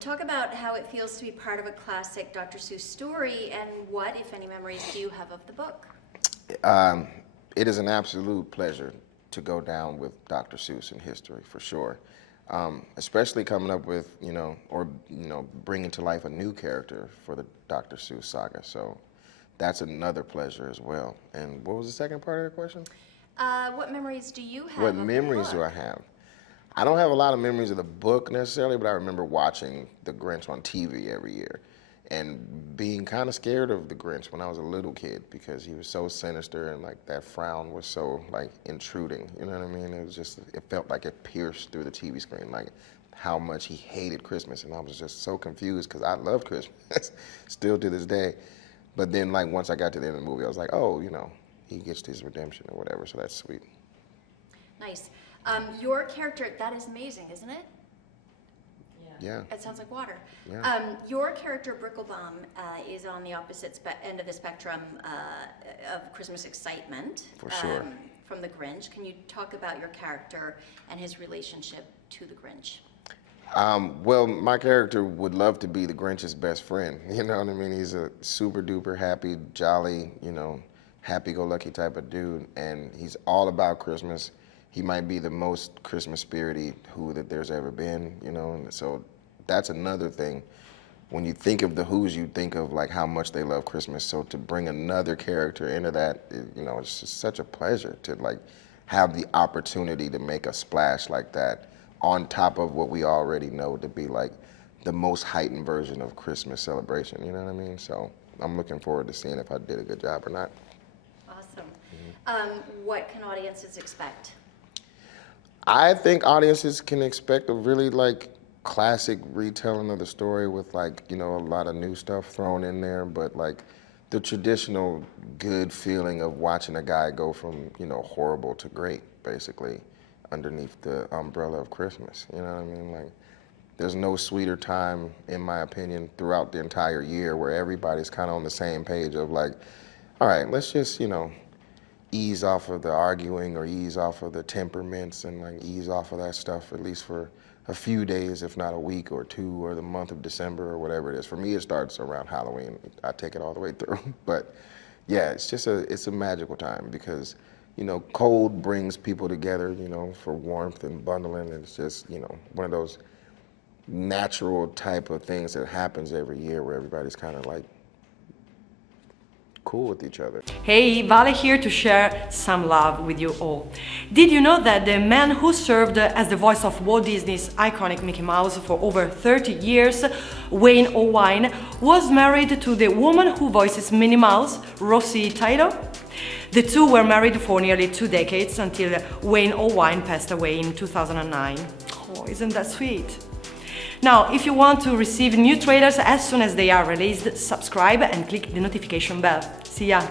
Talk about how it feels to be part of a classic Dr. Seuss story, and what, if any, memories do you have of the book? It is an absolute pleasure to go down with Dr. Seuss in history, for sure. Especially coming up with, bringing to life a new character for the Dr. Seuss saga. So that's another pleasure as well. And what was the second part of the question? What memories do you have What of the memories book? do I have? I don't have a lot of memories of the book necessarily, but I remember watching the Grinch on TV every year and being kind of scared of the Grinch when I was a little kid because he was so sinister and like that frown was so like intruding, you know what I mean? It was just, it felt like it pierced through the TV screen, like how much he hated Christmas, and I was just so confused because I love Christmas, still to this day. But then like once I got to the end of the movie, I was like, oh, he gets his redemption or whatever, so that's sweet. Nice. Your character, that is amazing, isn't it? Yeah. It sounds like water. Yeah. Your character, Bricklebaum, is on the opposite end of the spectrum of Christmas excitement. For sure. From the Grinch. Can you talk about your character and his relationship to the Grinch? Well, my character would love to be the Grinch's best friend. You know what I mean? He's a super duper happy, jolly, happy-go-lucky type of dude, and he's all about Christmas. He might be the most Christmas spirity Who that there's ever been, and so that's another thing. When you think of the Who's, you think of like how much they love Christmas. So to bring another character into that, it's just such a pleasure to like have the opportunity to make a splash like that on top of what we already know to be like the most heightened version of Christmas celebration. You know what I mean? So I'm looking forward to seeing if I did a good job or not. Awesome. What can audiences expect? I think audiences can expect a really like classic retelling of the story with like, a lot of new stuff thrown in there, but like the traditional good feeling of watching a guy go from, horrible to great, basically, underneath the umbrella of Christmas. You know what I mean? Like, there's no sweeter time, in my opinion, throughout the entire year where everybody's kind of on the same page of like, all right, let's just, ease off of the arguing or ease off of the temperaments and like ease off of that stuff at least for a few days, if not a week or two, or the month of December or whatever it is. For me, it starts around Halloween. I take it all the way through. But yeah, it's a magical time because, cold brings people together, for warmth and bundling. And it's just, one of those natural type of things that happens every year where everybody's kind of like cool with each other. Hey, Vale here to share some love with you all. Did you know that the man who served as the voice of Walt Disney's iconic Mickey Mouse for over 30 years, Wayne Owine, was married to the woman who voices Minnie Mouse, Rosie Taito? The two were married for nearly 2 decades until Wayne Owine passed away in 2009. Oh, isn't that sweet? Now, if you want to receive new trailers as soon as they are released, subscribe and click the notification bell. See ya!